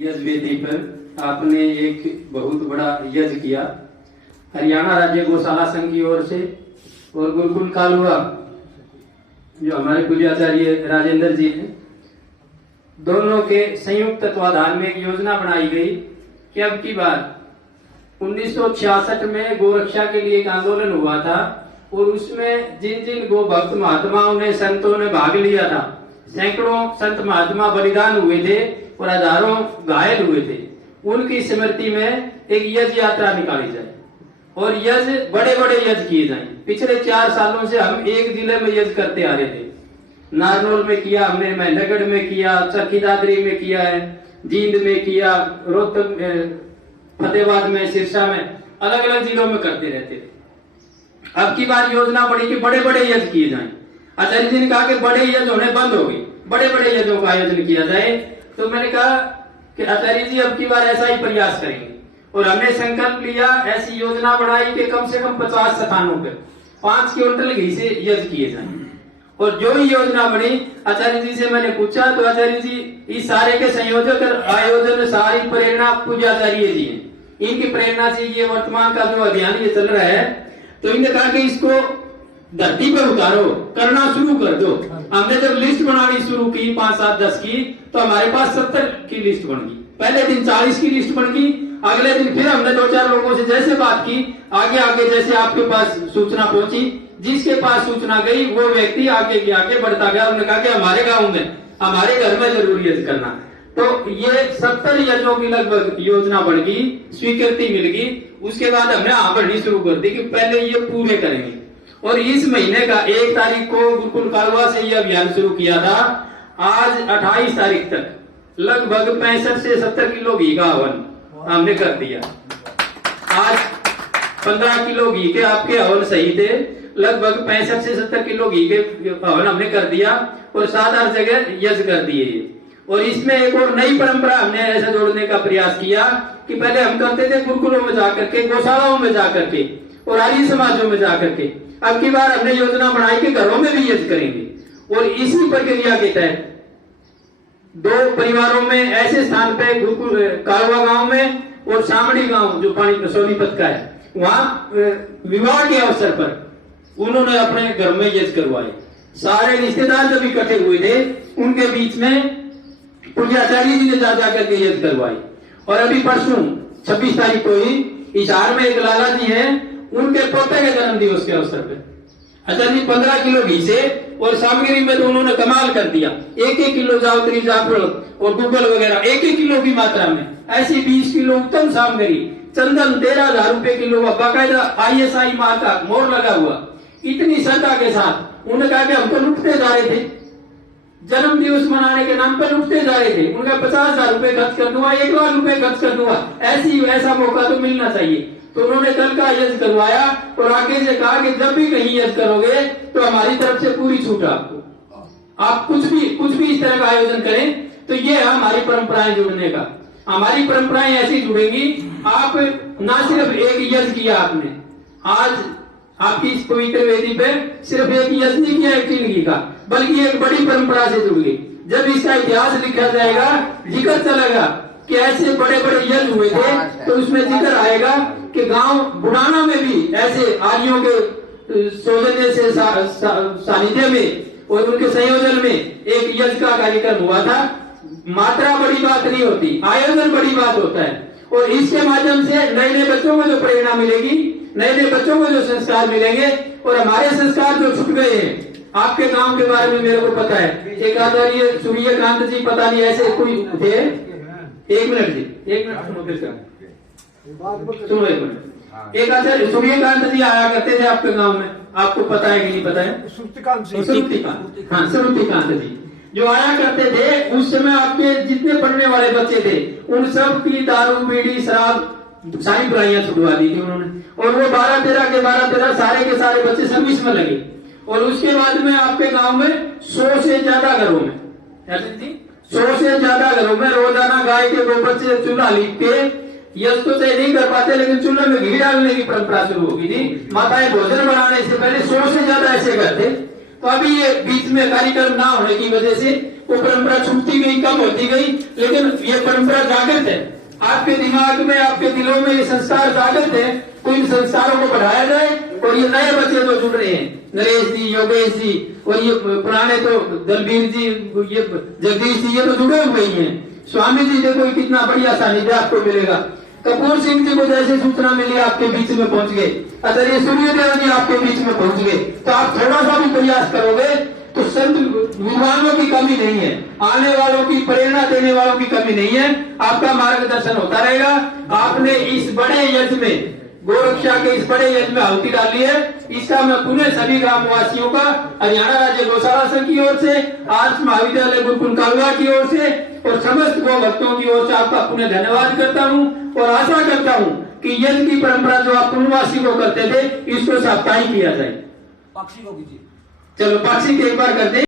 यज्ञ वेदी पर आपने एक बहुत बड़ा यज्ञ किया हरियाणा राज्य गौशाला संघ की ओर से और गुरुकुल कालुआ जो हमारे कुलियाचार्य राजेंद्र जी हैं, दोनों के संयुक्त तत्वाधान में एक योजना बनाई गई कि अब की बार 1966 में गोरक्षा के लिए एक आंदोलन हुआ था और उसमें जिन जिन गो भक्त महात्माओं ने संतों ने भाग लिया था, सैकड़ों संत महात्मा बलिदान हुए थे और हजारों घायल हुए थे, उनकी स्मृति में एक यज्ञ यात्रा निकाली जाए और यज्ञ बड़े बड़े यज्ञ किए जाएं। पिछले 4 सालों से हम एक जिले में यज्ञ करते आ रहे थे। नारनौल में किया हमने, महेंद्रगढ़ में किया, चरखी दादरी में किया है, जींद में किया, रोहतक में, फतेहाबाद में, सिरसा में, अलग अलग जिलों में करते रहते थे। अब की बार योजना बनी कि बड़े बड़े यज्ञ किए जाएं। आचार्य जी ने कहा कि बड़े यज्ञ होने बंद हो गए, बड़े बड़े यज्ञों का आयोजन किया जाए। तो मैंने कहा कि आचार्य जी अब की बार ऐसा ही प्रयास करेंगे और हमने संकल्प लिया, ऐसी योजना बनाई कि कम से कम 50 स्थानों पर 5 क्विंटल घी से यज्ञ किए जाएं। और जो ही योजना बनी, आचार्य जी से मैंने पूछा तो आचार्य जी इस सारे के संयोजक और आयोजन सारी प्रेरणा पूज्याचार्य जी हैं, इनकी प्रेरणा से ये वर्तमान का जो अभियान ये चल रहा है। तो इन्होंने कहा कि इसको धरती पर उतारो, करना शुरू कर दो। हमने जब लिस्ट बनानी शुरू की 5, 7, 10 की, तो हमारे पास 70 की लिस्ट बन गई। पहले दिन 40 की लिस्ट बन गई, अगले दिन फिर हमने 2-4 लोगों से जैसे बात की, आगे आगे जैसे आपके पास सूचना पहुंची, जिसके पास सूचना गई वो व्यक्ति आगे आगे बढ़ता गया। उन्होंने कहा कि हमारे गांव में, हमारे घर में जरूर यज्ञ करना। तो ये 70 यज्ञों की लगभग योजना बढ़ गई, स्वीकृति मिल गई। उसके बाद हमने बढ़नी शुरू कर दी कि पहले ये पूरे करेंगे। और इस महीने का 1 तारीख को गुरुकुल कालवा से ये अभियान शुरू किया था। आज 28 तारीख तक लगभग 65 से 70 किलो घी का हवन हमने कर दिया। आज 15 किलो घी के आपके हवन सही थे, लगभग 65 से 70 किलो घी के हवन हमने कर दिया और 7-8 जगह यज्ञ कर दिए। और इसमें एक और नई परंपरा हमने ऐसा जोड़ने का प्रयास किया कि पहले हम करते थे गुरुकुलों में जाकर के, गौशालाओं में जाकर के और आर्य समाजों में जाकर के। अब की बार हमने योजना बनाई कि घरों में भी यज्ञ करेंगे। और इसी प्रक्रिया के तहत 2 परिवारों में ऐसे स्थान पे गुरुकुल कालवा गांव में और सामड़ी गांव जो सोनीपत का है, वहां विवाह के अवसर पर उन्होंने अपने घर में यज्ञ करवाए। सारे रिश्तेदार जब इकट्ठे हुए थे, उनके बीच में पूज्याचार्य जी ने जा करके यज्ञ करवाई। और अभी परसों 26 तारीख को ही हिसार में एक लाला जी हैं, उनके पोते के जन्म दिवस के अवसर पे आचार्य जी 15 किलो घी से और सामग्री में तो उन्होंने कमाल कर दिया। 1-1 किलो जावित्री, जाफर और गुगल वगैरह 1-1 किलो की मात्रा में, ऐसी 20 किलो उत्तम सामग्री, चंदन 13,000 रुपए किलो का बाकायदा ISI मार्क का मोहर लगा हुआ, इतनी श्रद्धा के साथ। उन्होंने कहा कि हम तो लुटते जा रहे थे, जन्म दिवस मनाने के नाम पर लुटते जा रहे थे। उनका 50,000 रुपए खर्च कर दूंगा, 1 लाख रुपए खर्च कर दूंगा, ऐसा मौका तो मिलना चाहिए। तो उन्होंने कल का यज्ञ करवाया और आगे से कहा कि जब भी कहीं यज्ञ करोगे तो हमारी तरफ से पूरी छूट आपको, आप कुछ भी इस तरह का आयोजन करें। तो ये है हमारी परंपराएं जुड़ने का। हमारी परंपराएं ऐसी जुड़ेंगी। आप ना सिर्फ एक यज्ञ किया आपने, आज आपकी इस पवित्र वेदी पे सिर्फ एक यज्ञ नहीं किया 1 घी का, बल्कि एक बड़ी परंपरा से जुड़ गई। जब इसका इतिहास लिखा जाएगा, जिक्र चलेगा कि ऐसे बड़े बड़े यज्ञ हुए थे, तो उसमें जिक्र आएगा कि गांव बुढ़ाना में भी ऐसे आर्यों के सौजन्य से सानिध्य में और उनके संयोजन में एक यज्ञ का कार्यक्रम हुआ था। मात्रा बड़ी बात नहीं होती, आयोजन बड़ी बात होता है। और इसके माध्यम से नए बच्चों को जो प्रेरणा मिलेगी, नए बच्चों को जो संस्कार मिलेंगे, और हमारे संस्कार जो छूट गए हैं आपके गांव के बारे में मेरे को पता है। एक आचार्य सूर्यकांत जी, पता नहीं ऐसे कोई थे, 1 मिनट जी, 1 मिनट सुनो, फिर सुनो 1 मिनट। एक आचार्य सूर्यकांत जी आया करते थे आपके गांव में, आपको पता है कि नहीं पता है? श्रुतिकांत जी जो आया करते थे, उस समय आपके जितने पढ़ने वाले बच्चे थे, उन सब की दारू, बीड़ी, शराब सारी बुराइयां छुड़वा दी थी उन्होंने। और वो 12-13 के 12-13 सारे के सारे बच्चे सर्विस में लगे। और उसके बाद में आपके गांव में 100 से ज्यादा घरों में, 100 से ज्यादा घरों में रोजाना गाय के गोबर से चूल्हा लीप के, यज्ञ तो नहीं कर पाते लेकिन चूल्हे में घी डालने की परंपरा शुरू हो गई थी। माताएं भोजन बनाने से पहले 100 से ज्यादा ऐसे करते। तो अभी ये बीच में कार्यक्रम ना होने की वजह से वो परंपरा छूटती गई, कम होती गई, लेकिन ये परंपरा जागृत है। आपके दिमाग में, आपके दिलों में ये संस्कार जागृत है, तो इन संस्कारों को बढ़ाया जाए। और ये नए बच्चे जो जुड़ रहे हैं, नरेश जी, योगेश जी, और ये पुराने तो दलबीर जी, ये जगदीश जी, ये तो जुड़े हुए ही हैं। स्वामी जी देखो ये कितना बढ़िया सानिध्य आपको मिलेगा। कपूर सिंह जी को जैसे सूचना मिली आपके बीच में पहुंच गए, आचार्य सूर्यदेव जी आपके बीच में पहुंच गए, तो आप थोड़ा सा भी प्रयास करोगे तो संत विद्वानों की कमी नहीं है, आने वालों की, प्रेरणा देने वालों की कमी नहीं है। आपका मार्गदर्शन होता रहेगा। आपने इस बड़े यज्ञ में, गोरक्षा के इस बड़े यज्ञ में आहुति डाली है, इसका मैं पुनः सभी ग्रामवासियों का, हरियाणा राज्य गौशाला संघ की ओर से, आर्ष महाविद्यालय गुरुकुल कालवा की ओर से और समस्त गौ भक्तों की ओर से आपका पुनः धन्यवाद करता हूँ। और आशा करता हूँ कि यज्ञ की परंपरा जो आप पूर्णवासी को करते थे, इसको साप्ताहिक किया जाए। पक्षी को कीजिए। चलो पाक्षिक एक बार करते हैं।